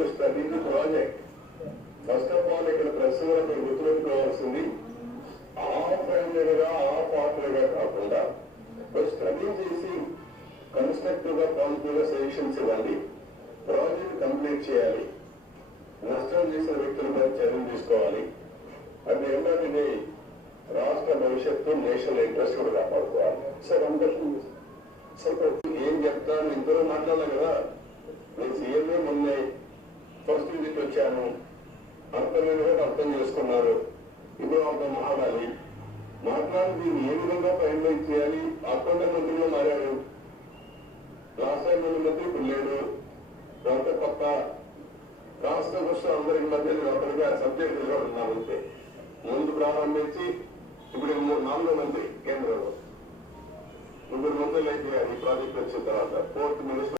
To study the project. First of all ఇక్కడ press మీరు గుర్తుపెట్టుకోవాల్సింది హాఫ్ హ్యాండెడ్ గా హాఫ్ హార్టెడ్ గా కాకుండా స్టడీ చేసి కన్స్ట్రక్టివ్ గా పాజిటివ్ గా సజెషన్స్ ఇవ్వాలి. ప్రాజెక్ట్ కంప్లీట్ చేయాలి. నష్టం చేసిన వ్యక్తులపై చర్యలు తీసుకోవాలి. అది ఏంటంటే రాష్ట్ర భవిష్యత్తు నేషనల్ ఇంట్రెస్ట్ కూడా కాపాడుకోవాలి. సార్ ఏం చెప్తాను ఇద్దరు మాట్లాడాలి కదా. నేను సీఎంఏ మొన్నే ఫస్ట్ విజిట్ వచ్చాను, అర్థమైనగా అర్థం చేసుకున్నారు. ఇప్పుడు ఒక మహాడాలి మాట్లాడి దీన్ని ఏ విధంగా ఫైనలైజ్ చేయాలి. అక్కడ మంత్రిలో మారాడు. లాస్ట్ టైం మంత్రి ఇప్పుడు లేడు. కొత్త రాష్ట్ర కృష్ణ అందరికి మధ్య ఒకరిగా సబ్జెక్ట్ ఉన్నామంటే ముందు ప్రారంభించి ఇప్పుడు 4వ మంత్రి కేంద్రంలో 3 మంత్రులు అయిపోయారు. ఈ ప్రాజెక్ట్ వచ్చిన తర్వాత 4th మినిస్టర్